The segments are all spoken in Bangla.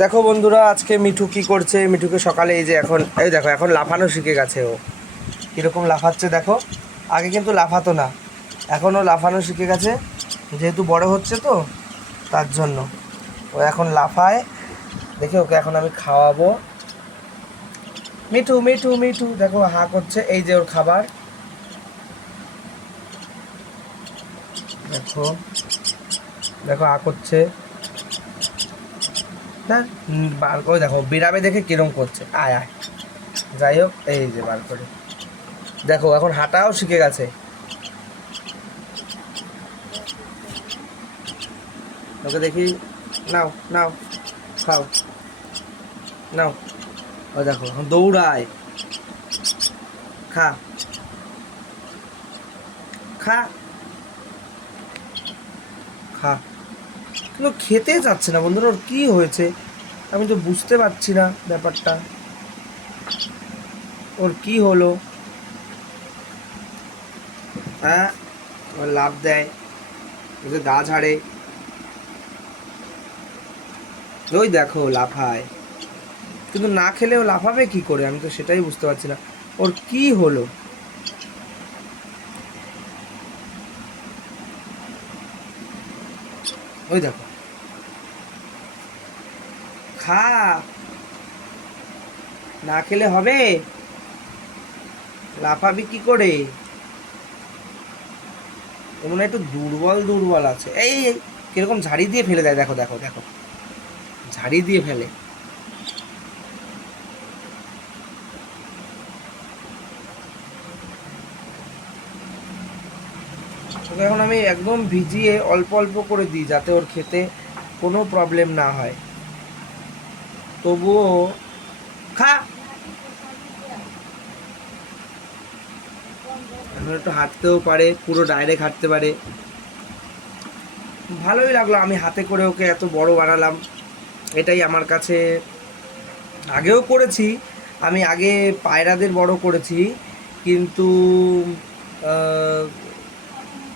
দেখো বন্ধুরা, আজকে মিঠু কি করছে। মিঠুকে সকালে এই যে এখন এই দেখো এখন লাফানো শিখে গেছে। ও কীরকম লাফাচ্ছে দেখো। আগে কিন্তু লাফাতো না, এখনও লাফানো শিখে গেছে। যেহেতু বড় হচ্ছে তো তার জন্য ও এখন লাফায়। দেখে ওকে এখন আমি খাওয়াবো। মিঠু মিঠু মিঠু দেখো হা করছে, এই যে ওর খাবার। দেখো দেখো হা করছে। হ্যাঁ, বার করে দেখো বিড়াবে দেখে কিরম করছে। আয় আয়, যাই হোক এই যে বার করে দেখো এখন হাঁটাও শিখে গেছে। ওকে দেখি, নাও নাও খাও, নাও। ও দেখো এখন দৌড়ায়, খা খা খা। কিন্তু খেতে যাচ্ছে না বন্ধুরা, ওর কী হয়েছে আমি তো বুঝতে পারছি না ব্যাপারটা। ওর কি হলো? হ্যাঁ, ওর লাভ দেয়, ওকে গা ঝাড়ে। ওই দেখো লাফায়, কিন্তু না খেলেও লাফাবে কি করে আমি তো সেটাই বুঝতে পারছি না। ওর কি হলো? ওই দেখো, খা, না খেলে হবে? লাফাবি কি করে? ও মনে হয় একটু দুর্বল দুর্বল আছে। এই এই, কিরকম ঝাড়ি দিয়ে ফেলে দেয়, দেখো দেখো দেখো, ঝাড়ি দিয়ে ফেলে। ওকে এখন আমি একদম ভিজিয়ে অল্প অল্প করে দিই যাতে ওর খেতে কোনো প্রবলেম না হয়। তবুও খা, এখন একটু হাঁটতেও পারে, পুরো ডাইরেক্ট হাঁটতে পারে। ভালোই লাগলো, আমি হাতে করে ওকে এত বড় বানালাম। এটাই আমার কাছে, আগেও করেছি আমি, আগে পায়রাদের বড় করেছি, কিন্তু আহ,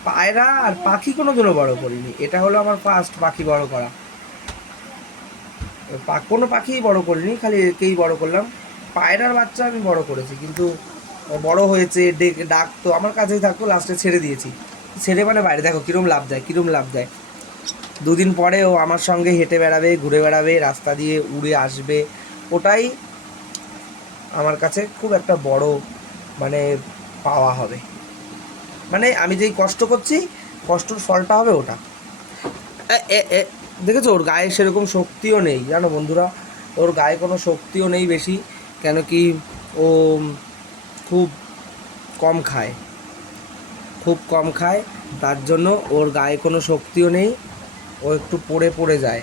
পায়রা আর পাখি কোনো দিনও বড় করিনি। এটা হলো আমার ফার্স্ট পাখি বড় করা। কোনো পাখিই বড় করিনি, খালি একেই বড় করলাম। পায়রার বাচ্চা আমি বড় করেছি, কিন্তু বড় হয়েছে, ডাকতো, আমার কাছেই থাকতো, লাস্টে ছেড়ে দিয়েছি। ছেড়ে মানে বাইরে দেখো কীরম লাভ দেয়, কীরম লাভ দেয়। দুদিন পরে ও আমার সঙ্গে হেঁটে বেড়াবে, ঘুরে বেড়াবে, রাস্তা দিয়ে উড়ে আসবে। ওটাই আমার কাছে খুব একটা বড় মানে পাওয়া হবে। মানে আমি যেই কষ্ট করছি, কষ্টর ফলটা হবে ওটা। দেখেছো ওর গায়ে সেরকম শক্তিও নেই জানো বন্ধুরা। ওর গায়ে কোনো শক্তিও নেই বেশি, কেন কি ও খুব কম খায়, খুব কম খায়, তার জন্য ওর গায়ে কোনো শক্তিও নেই। ও একটু পড়ে পড়ে যায়।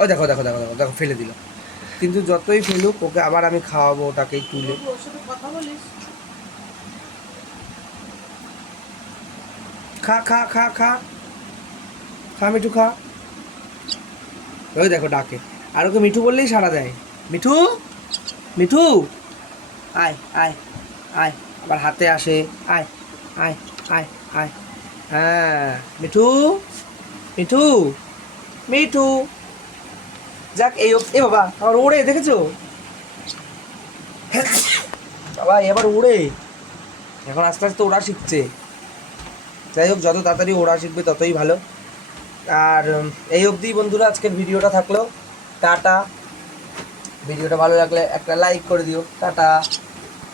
ও দেখো দেখো দেখো দেখো দেখো ফেলে দিল। কিন্তু যতই ফেলুক ওকে আবার আমি খাওয়াবো, ওটাকেই তুলে। খা খা খা খা, খা মিঠু খা। ওই দেখো ডাকে, আর ওকে মিঠু বললেই সাড়া দেয়। মিঠু মিঠু, আয় আয় আয়, আবার হাতে আসে। আয় আয় আয় আয়। হ্যাঁ মিঠু মিঠু মিঠু। যাক এই এ বাবা আবার উড়ে, দেখেছো বাবা এবার উড়ে, এখন আস্তে আস্তে ওড়া শিখছে। যাই হোক, যত তাড়াতাড়ি ওড়া শিখবে ততই ভালো। আর এই অবধি বন্ধুরা আজকের ভিডিওটা থাকলো। টাটা। ভিডিওটা ভালো লাগলে একটা লাইক করে দিও। টাটা।